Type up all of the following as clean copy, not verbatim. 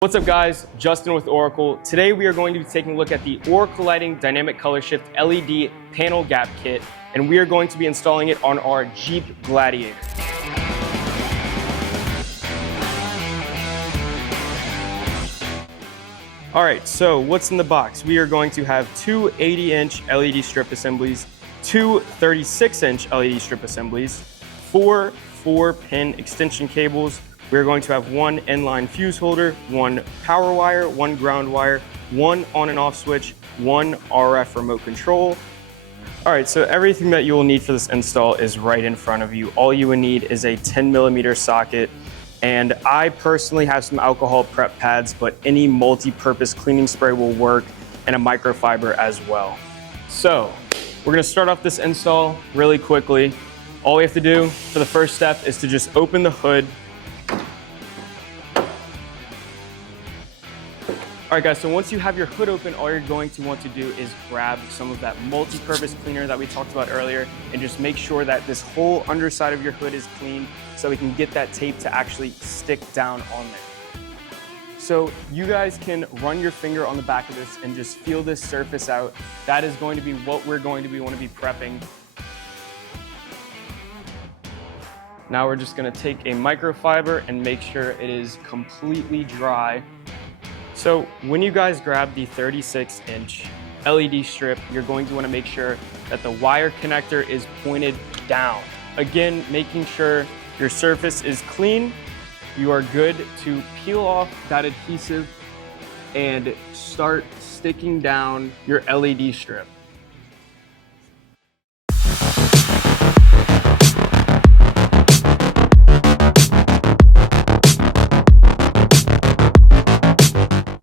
What's up guys, Justin with Oracle. Today we are going to be taking a look at the Oracle Lighting Dynamic Color Shift LED Panel Gap Kit, and we are going to be installing it on our Jeep Gladiator. Alright, so what's in the box? We are going to have two 80-inch LED strip assemblies, two 36-inch LED strip assemblies, four 4-pin extension cables. We're going to have one inline fuse holder, one power wire, one ground wire, one on and off switch, one RF remote control. All right, so everything that you will need for this install is right in front of you. All you would need is a 10mm socket, and I personally have some alcohol prep pads, but any multi-purpose cleaning spray will work, and a microfiber as well. So we're gonna start off this install really quickly. All we have to do for the first step is to just open the hood. All right guys, so once you have your hood open, all you're going to want to do is grab some of that multi-purpose cleaner that we talked about earlier and just make sure that this whole underside of your hood is clean so we can get that tape to actually stick down on there. So you guys can run your finger on the back of this and just feel this surface out. That is going to be what we're going to want to be prepping. Now we're just going to take a microfiber and make sure it is completely dry. So when you guys grab the 36-inch LED strip, you're going to want to make sure that the wire connector is pointed down. Again, making sure your surface is clean. You are good to peel off that adhesive and start sticking down your LED strip.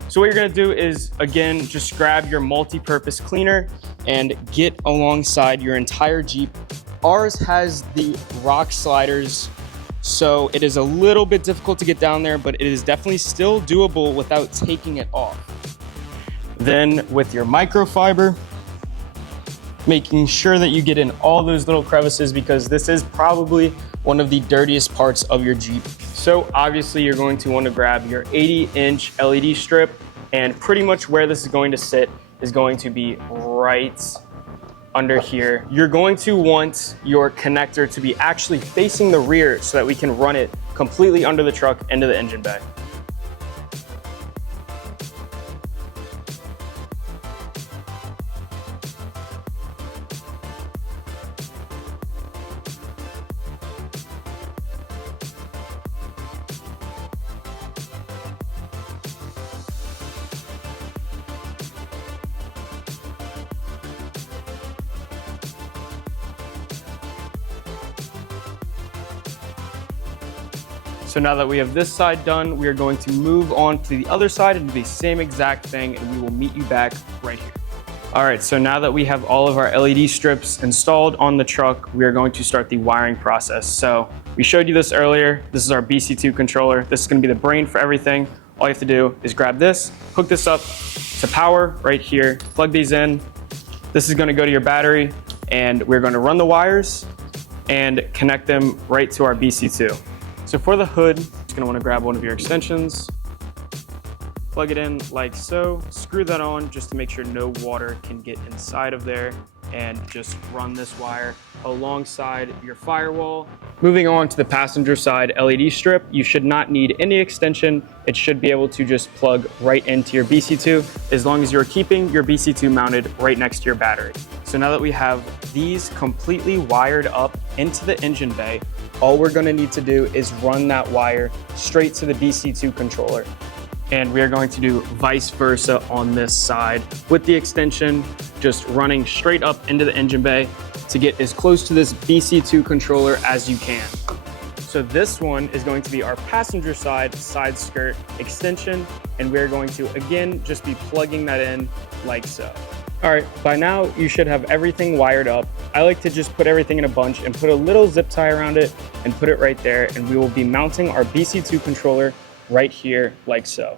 So what you're gonna do is, again, just grab your multi-purpose cleaner and get alongside your entire Jeep. Ours has the rock sliders, so it is a little bit difficult to get down there, but it is definitely still doable without taking it off. Then with your microfiber, making sure that you get in all those little crevices because this is probably one of the dirtiest parts of your Jeep. So obviously you're going to want to grab your 80-inch LED strip, and pretty much where this is going to sit is going to be right under here. You're going to want your connector to be actually facing the rear so that we can run it completely under the truck into the engine bay. So now that we have this side done, we are going to move on to the other side and do the same exact thing, and we will meet you back right here. All right, so now that we have all of our LED strips installed on the truck, we are going to start the wiring process. So we showed you this earlier. This is our BC2 controller. This is gonna be the brain for everything. All you have to do is grab this, hook this up to power right here, plug these in. This is gonna go to your battery, and we're gonna run the wires and connect them right to our BC2. So for the hood, you're just gonna wanna grab one of your extensions, plug it in like so, screw that on just to make sure no water can get inside of there, and just run this wire alongside your firewall. Moving on to the passenger side LED strip, you should not need any extension. It should be able to just plug right into your BC2 as long as you're keeping your BC2 mounted right next to your battery. So now that we have these completely wired up into the engine bay, all we're gonna need to do is run that wire straight to the BC2 controller. And we are going to do vice versa on this side with the extension, just running straight up into the engine bay to get as close to this BC2 controller as you can. So this one is going to be our passenger side skirt extension, and we're going to, again, just be plugging that in like so. All right, by now you should have everything wired up. I like to just put everything in a bunch and put a little zip tie around it and put it right there, and we will be mounting our BC2 controller right here like so.